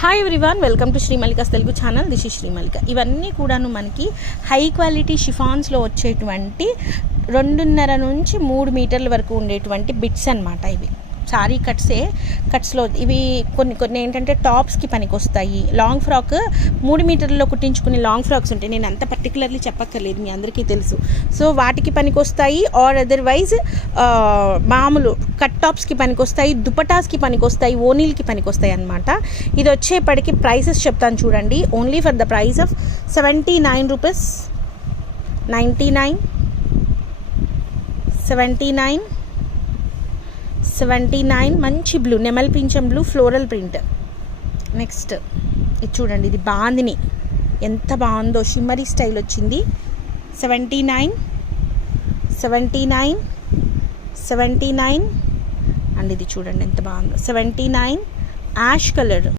Hi everyone, welcome to Sri Mallika's Telugu channel. This is Sri Mallika. ఇవన్నీ కూడాను మనకి హై క్వాలిటీ షిఫాన్స్లో వచ్చేటువంటి 2.5 నుంచి 3 మీటర్ల వరకు ఉండేటువంటి బిట్స్ అన్నమాట. ఇవి సారీ కట్స్లో ఇవి కొన్ని ఏంటంటే టాప్స్కి పనికి వస్తాయి. లాంగ్ ఫ్రాక్ 3 మీటర్లలో కుట్టించుకునే లాంగ్ ఫ్రాక్స్ ఉంటాయి. నేను అంత పర్టికులర్లీ చెప్పక్కర్లేదు, మీ అందరికీ తెలుసు. సో వాటికి పనికి వస్తాయి. ఆర్ అదర్వైజ్ మామూలు కట్ టాప్స్కి పనికి వస్తాయి, దుపటాస్కి పనికి వస్తాయి, ఓనీల్కి పనికి వస్తాయి అనమాట. ఇది వచ్చేప్పటికి ప్రైసెస్ చెప్తాను చూడండి. Only for the price of 79 rupees, 99, 79 మంచి బ్లూ, నెమల్ పింఛం బ్లూ, ఫ్లోరల్ ప్రింట్. నెక్స్ట్ ఇది చూడండి, ఇది బాందిని ఎంత బాగుందో, షిమ్మరీ స్టైల్ వచ్చింది. 79 అండ్ ఇది చూడండి ఎంత బాగుందో. 79 యాష్ కలర్,